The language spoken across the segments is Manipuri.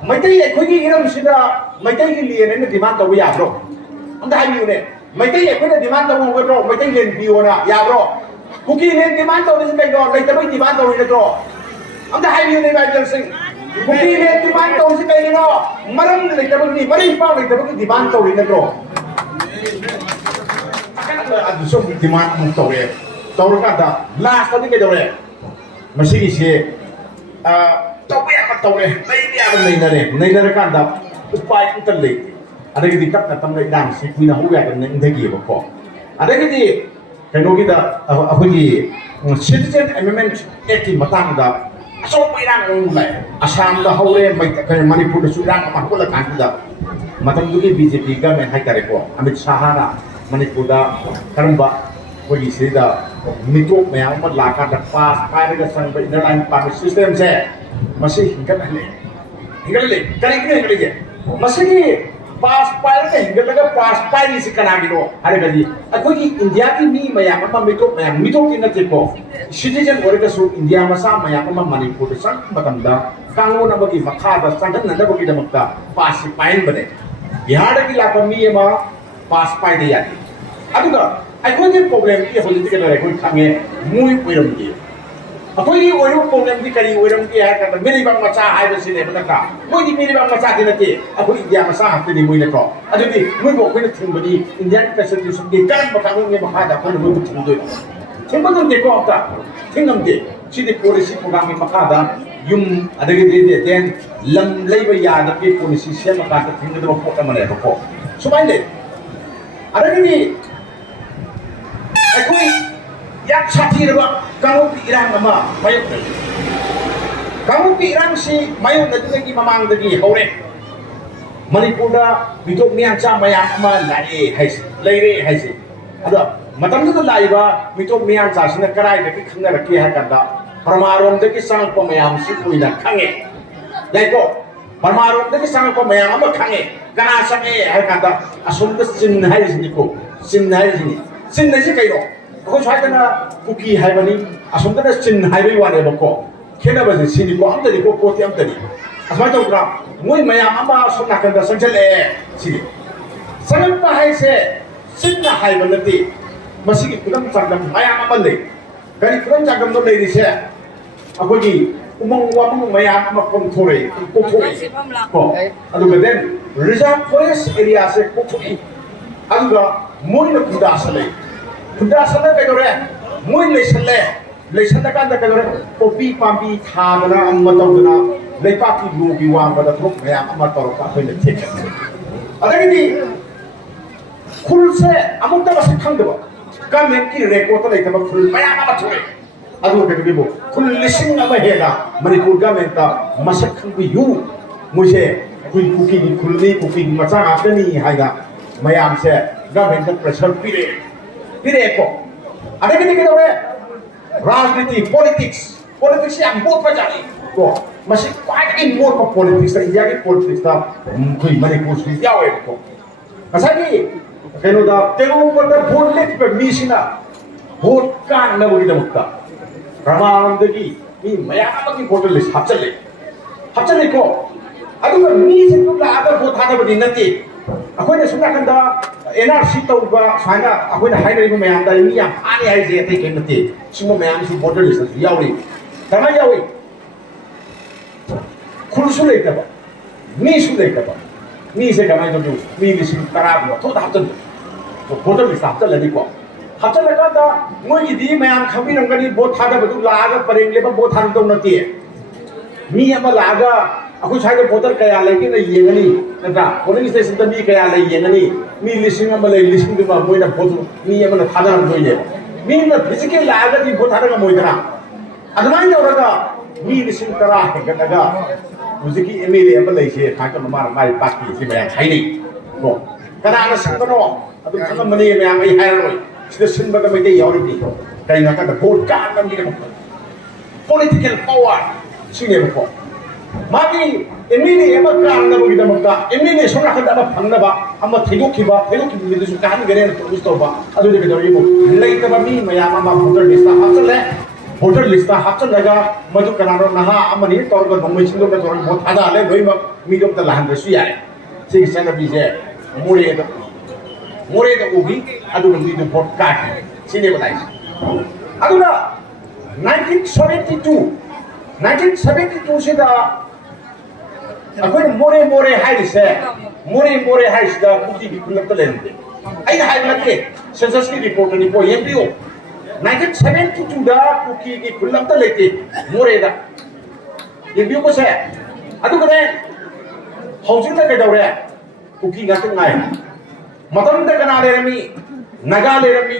Maitai akhoi iram sida maitai ki lian na demand taw ya bro amda hayu ne maitai akhoi na demand taw ngo bro maitai len bio na ya bro kuki len demand taw ni kai do lai tabai demand taw ni bro amda hayu ne ba jang sing kuki len demand taw si kai no maram lai tabai ni mari pa lai tabai demand taw ni bro adu so demand mu taw re taw ka da last ni kai do re masigi se tàu bè con tàu này đây đi ăn này là cái đập upai cũng tân lịch ở đây cái gì cấp là tâm lý đam sĩ quy là hú bè cái này thế gì mà có ở đây cái gì cái nô kia ở cái gì citizen amendment act mà tăng đó số mấy đang này Assam đó hậu lên mấy cái Manipur đó Sudan mà hậu là cán đó mà tăng cái BJP cái này hay cái này Amit Shah đó Manipur đó cái đó cái gì đó mituk mẹ ông là cái đặc phá cái cái sang bên đó anh làm system sẽ masih hingga lagi kali ini masih pas pai ni hingga lagi pas pai ni sekarang gitu ada lagi aku di India ki mi mayang apa mitok ini tipo citizen orang kesu India masa mayang apa Manipur sang macam dah kangu nama ki makha dah sang nanda bagi dah makta pas pai bene Bihar ki lapan mi ama pas pai dia aduh dah aku ni problem ki politik ada aku kami mui problem ki Apoi orang problem di kali orang dia kata mili bang macam hai bersih ni betul tak? Moi di mili bang macam dia nanti, apoi India macam hati ni moi nak kau. Ada di moi buat kena tunggu di Indian constitution di kan bakal ni bakal ada kau moi tunggu. Tunggu tu dia kau apa? Tunggu dia. Sini polisi program ni bakal ada yum ada dia dan lam lagi ya ada ke polisi siapa bakal tunggu tu bakal mana bakal. Supaya ni ada ni apoi yang satu ni kamu pirang nama mayuk ni. Kamu pirang si mayuk lagi mamang lagi hore. Manipur dah hidup ni ancam mayang ama lai hai si, hai si. Ada macam tu lai ba hidup ni ancam sini kerai tapi kena lagi hai kanda. Permarum lagi sangat pemayam si puina kange. Lai ko permarum lagi sangat pemayam ama kange. Karena sange hai kanda asul tu sin hai sini ko, sin hai sini si kayo. Aku cakap na kuki hai bani, asam tu na chin hai bani wane bako. Kena basi sini ko am tadi ko poti am tadi. Asma tu kira, mui mayam ama asam nak kena sanjal sini. Sangat pahai se, sin na hai bani ti. Masih kurang cakap mayam ama le. Kali kurang cakap tu le se. Aku ni umang mayam ama kom thore, ko thore. Ko, adu kemudian reserve forest area se ko thore. Adu ga mui na kuda asale. Kuda sana kadore, mui lesana kan kadore, kopi pampi thana amma tawduna, leipaki lugi wang pada truk mayam amma torok apa ini cek. Ada ni, kul se amun tak masih kang deba, kan mungkin rekod tu lekar kul mayam amma thore. Aduh begitu ibu, kul lesing amma hela, Manipur gamenta masih kang biu, muje kul ni macam apa ni haiga, mayam se gamenta pressure pire. Pilih ko. Ada kita kita Rajniti, politics yang buat macam ni. Ko masih kuat more ko politics. India ki politics ta kui Manipur sini jauh ko. Asal keno da tengok pada vote lek pe misina vote kan na begitu mukta. Ramanand ki ini mayam apa ki vote list hapchal le ko. Aduh misin tu lah ada vote ada begini nanti. Aku ni sudah kanda NRC tahu ba sana aku ni hai dari mayam dari ni yang ani hai je te ken te semua mayam si voter list yawi karena yawi kul sulai ka ba ni sulai ka ba ni se kamai tu ni list tarab tu dah tu voter list dah lagi ko hafta lagi dah moi di mayam kami nang kani vote ada betul laga pareng le ba vote ada tu nanti ni apa laga aku cakap voter kaya lagi na yengani, nada, polling station tu ni kaya lagi yengani, ni listing apa lagi listing tu mah, mui na voter, ni apa na thana tu je, ni na physical laga di voter ada mui thana, ada mana orang ka, ni listing terah, kata musiki MLA apa lagi sih, kata nama mai parti si macam ini, no, karena ada sebenarnya, ada kata mana yang mai hai roi, sudah sebenarnya mereka yaudah ni, kaya nak kata vote kan dia political power, sini apa? Magi ini emang kan nak begitu maka ini seorang kan dapat pangna ba, amma thiguk kiba itu suka kan geren terus toba, aduh dia kedua ibu, lagi tu kami mayam amma voter list apa le, voter list ta hapchalga madu kanaro naha amani torga nongmai singdo ka torga vote hada le loima medium ta lahan su yare sigi sana bi je more da ubi adu ngi do vote card sine badai aduna 1972 sida akwai more haise more haise da kuki bi kulap ta lende ai hai lake census ki report ni ko yembiyo 1972 da kuki ki kulap ta leke more da yembiyo ko se adu kare hojin da daure kuki ga tung ngai matam da kana le rami naga le rami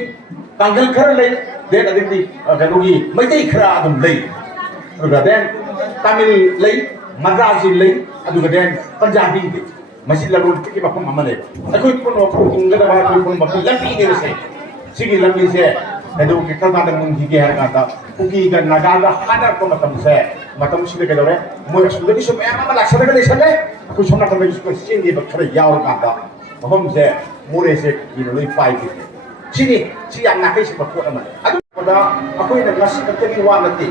tangal khar le den aditi ganugi maitai khara adum le aduga den tamil le madrasi le aduga den punjabi le masih lalu ki bapam amane akoi pun ko ingada ba ko pun bapam lampi ne se sigi lampi se adu ki kalma da mun hige har kata kuki ga naga ga hada ko matam sile ga dore mo sudah di semua ama laksana ga desale ko somna ka gi ko singi ba khara yaw kata bapam se more se ino loi 5 sini si yang nakai si bakut aman adu pada akoi na nasi ka tegi wa nati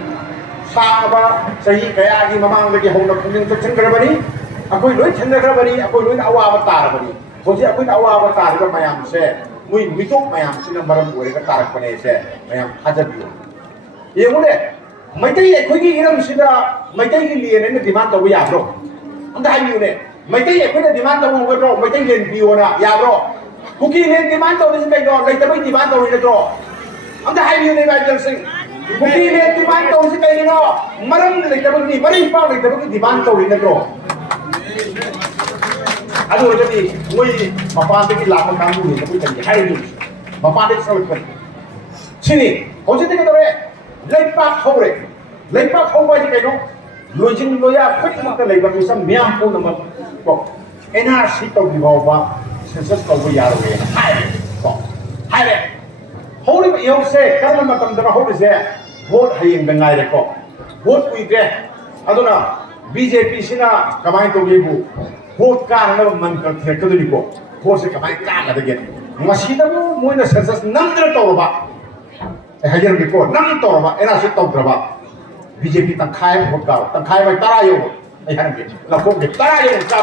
saba sahi kaya gi mamang lagi hong na kuning teng garabani akoi loi thang garabani akoi loi awa tar bani hoji akoi awa tar ga mayam se mui mitok mayam sina maram bore ka tarak pane se mayam hajabi yengule maitai akoi gi iram sida maitai gi liye ne demand taw ya bro anda hayu ne maitai akoi na demand taw ngo bro maitai len biyo na ya bro kuki len demand taw ni kai do lai tabai demand taw ni bro anda hayu ne bai jal sing kuki len demand taw si kai no maram lai tabai ni bari pa lai tabai demand taw ni bro adu jadi moi mapan de la pa kamu ni tabai kan hai ni mapan de sa kan sini hoje de dore leipak hore ji kai no lojing loya phit mak lai ba sam miam pu na ma ko NRC taw di ba census taw ba yaro we hai re hore ba yo se kan ma tam da hore se vote hayeng da ngai re ko vote kui de aduna BJP sina kamai to gebu vote ka na man ka the ka duli ko vote se kamai ka na de gen ngasi da mo na census nam dra to ba hajar ge ko nam to ba NRC taw dra ba BJP tang khai vote ka tang khai ba tara yo ai han ge la ko ge tara yo ka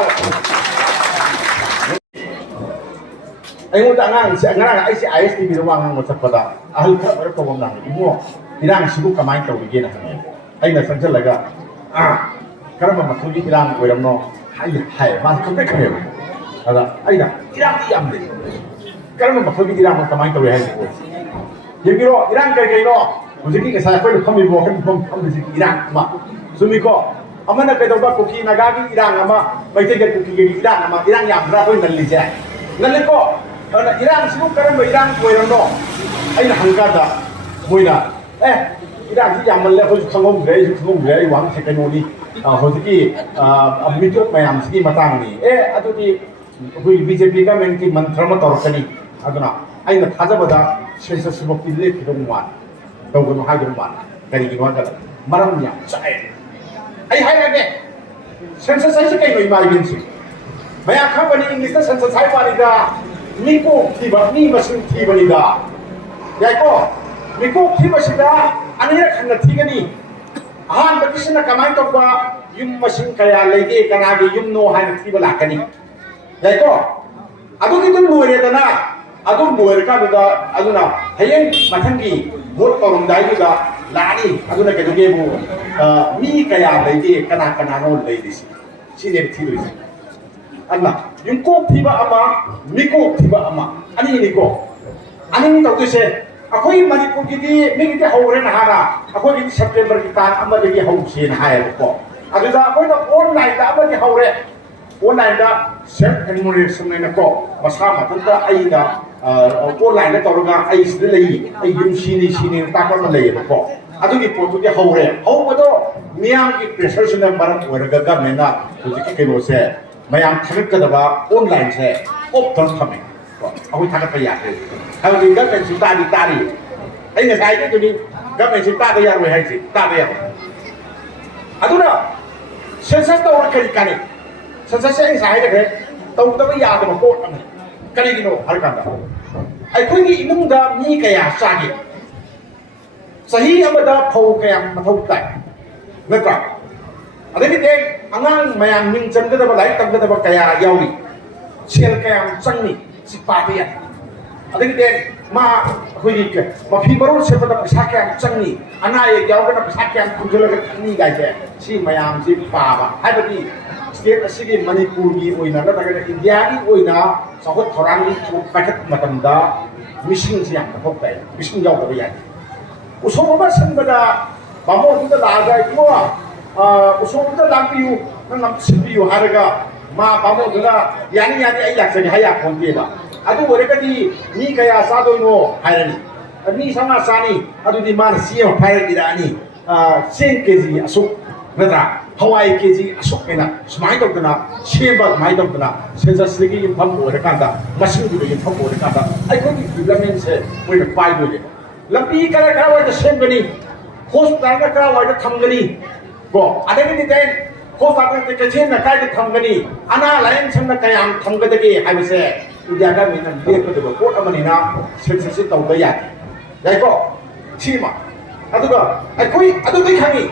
ai mo ta ngang si ngang ai si IST bi wang mo sa pada ahal ka ba ko bam nang mo irang sibu kamai to ge na ai na san laga karena maksudnya irang orang no hai mas kau tak kaya ada aina irang diam deh karena maksudnya irang macam mana tu hai yang kiro irang kaya no mesti kita saya perlu kami bawa kami mesti irang ma sumi ko amana kaya tu kuki nagagi irang ama baik je kuki irang ama irang yang berapa ini nali je nali ko irang sibuk karena irang orang no aina hangkada muina irang si yang malah kau sanggup gaya wang sekenoni hojiki mitok mayam sigi matang ni adu di hui BJP ka men ki mantra ma torkani aduna aina thajabada census sibok ki le kidong wan tawgon ha dong wan kari ki wan da maram nya chai ai hai ne census sai kai noi mai bin si maya khabani english ta census sai wani da mi ko thiba mi masin thiba ni da yai ko mi ko thiba sida anira khanga thigani ahan bakisina kamai to ba yum masing kaya lagi kanagi yum no han tiba lakani yaiko adu kitu muere dana adu muere ka da aduna hayen mathangi vote korum dai da lani aduna ke duge bu mi kaya lagi kana no lagi sine thiru anna yum ko tiba ama mi ko tiba ama ani ni ko ani ni to se akoi manipur gidi mingiti hore na hara akoi gidi September kita amma lagi hausin hai ko aduda akoi na online da amma gi hore online da self enumeration na ko masa matunda ai da online da toroga ai sida lei ai yum sini ta ko na lei ko adugi potu gi hore hawado miyang gi pressure sina baram weraga ga mena tuji ke no se mayam thak ka da ba online se op ton khame akoi thak ka ya kalau di government sudah ditarik, ini saya itu di government sudah bayar wahai tak bayar. Aduh census tu orang kali kali, census saya dek, tahu bayar tu makot kali gino harga dah. Aku ni imung dah ni kaya sakit, sahi amada phau kayam mathau tai natra adagi te angang mayam ming chamgada ba lai tamgada ba kaya yawi sel kayam changni si pa ya adagi te ma khoi ke ma phi maru se pada pisa kayam changni ana ye yawgana pisa kayam kunjalaga ni ga je si mayam si pa ba haibadi state asigi manipur gi oina na daga india gi oina sahot thorang gi pakat matamda mission si yang mathau tai mission yaw ba ya usong ba sanbada bamo da laga ko usong da lampiu nang sipiu haraga ma bamo da yani ai laksani haya khonte ba adu oregadi ni kaya sadoino hairani ni sama sani adu di man siam hairani rani 10 kg asuk natra hawai kg asuk ena smai dogdana shemba mai dogdana sensa sigi pham orekanda machine du yin pham orekanda ai ko development se moi na pai do lampi kala kala wa sembani hospital ka kala wa thamgani ko adagi ni den hospital ka chen na kai thamgani ana lain chang na kayam thamgadagi haibase india ga min na le ko de ko amani na sensa tau da ya dai ko chima aduga ai koi adu kai khangi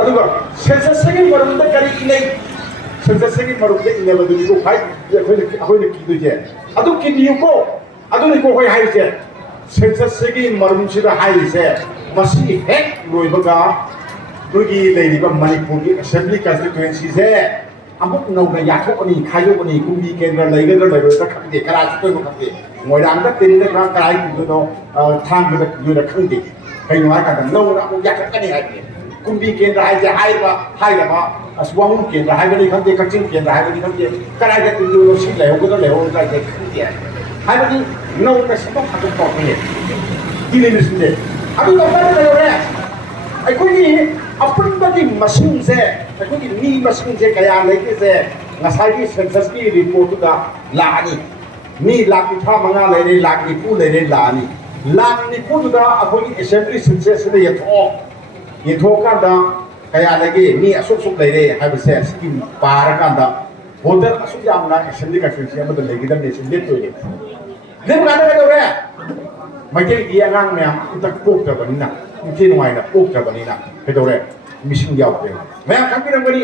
aduga sensa segi marum da kari ilai sensa segi marum da ilai badu ko khai khoi ki du je adu ki ni ko adu ni ko hoi hai je sensatsigi marumsida haise masi hek loibaga dugi leiriba manipur gi assembly constituency se amuk nongna yathok ani khayo ani kumbi kendra leiga leiga ta khakde kara chto no khakde moirang da tin da karai ku no thang da du da khangde kai no ka da no na amuk yathok ani hai kumbi kendra hai ja hai da ma aswang kendra hai ga ni khangde kaching kendra hai ga ni khangde karai da tu no si leo ko da leo da je khangde hai ba ni no na sa ka to ni dile ni sinde adu ka ba da re ai ko ni apun ba di machine se ai ko ni machine se kaya lai ke se ngasai ki census ki report da la ni lak ni tha manga lai re lak ni pu lai re la ni pu da a ko ni assembly census se ye tho ka da kaya lai ke ni asuk suk lai re hai ba se skim par ka da voter asuk yam na assembly ka census ma da lai gi da ne se le to ye lim ka da re mai ke gi angang me am ta ko ta ba ni na ki noi na ko ta ba ni na ke do re mission yaw de me ka ki ram ni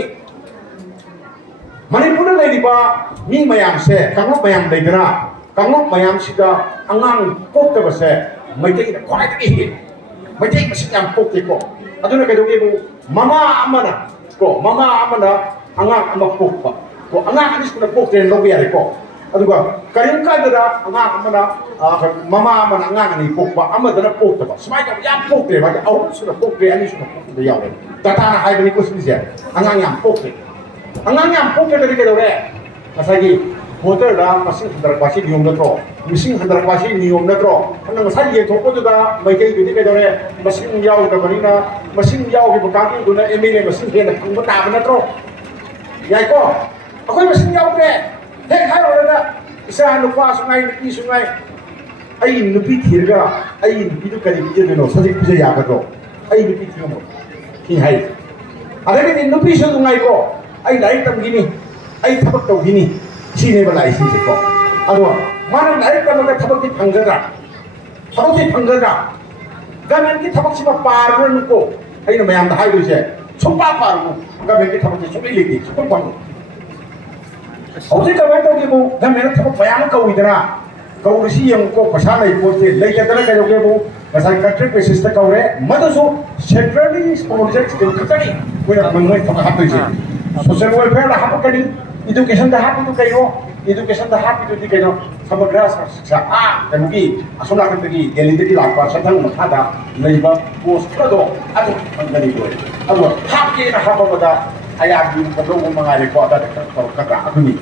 manipur lai di ba mi mayam se kangok mayam dai dra kangok mayam sida angang ko ta ba se mai ke da kwai ta ki mai ke ma siam ko ke ko aduna ke do ke mama amana angang ama ko ba ko angang ani suna ko te lo ya ko aduga karim ka da angang amana mama amana angang ani ko ba amada na ko ta ba smai ka ya ko te ba au suna ko te ani suna ko da ya ta ta na hai ba ni ko sin sia angang yam ko te da ke do re asagi voter da masing handar kwasi niyom na tro mising handar kwasi niyom na tro anang sai ye thok ko da mai ke ni ke do re masing yaw da bani na masing yaw ki ba ka ki do na emile masing he na thang ba ta ba na tro yai ko akoi masing yaw ke he khai ro da isa nupa sungai nupi sungai ai nupi thirga ai nupi du kari je no sajik puje ya ka do ai nupi thirga mo ki hai adagi ni nupi so sungai ko ai lai tam gini ai thabak tau gini si ne bala isi se ko ado mana lai tam ka thabak ti phangga gamen ki thabak sima par ron ko ai no mayam da hai du se chumpa par ko gamen ki thabak ti chumi li ti chum pang Ausi kami tu kibu, dah mana thap bayang kau idana, kau risi yang kau pasal lagi poste, lagi kata lagi kau kibu, pasal country basis tak kau re, mana tu centrally project yang kita ni, kau yang mengenai thap hati je, social welfare dah hap kali, education dah hap itu di kaino, sama keras sa dan mungkin asal nak pergi, jadi pergi lapar, sedang menghada, lagi post kado, aduh, menjadi dua, aduh, hap kita hap apa ayah di kedua mengalih kau ada kata aku ni.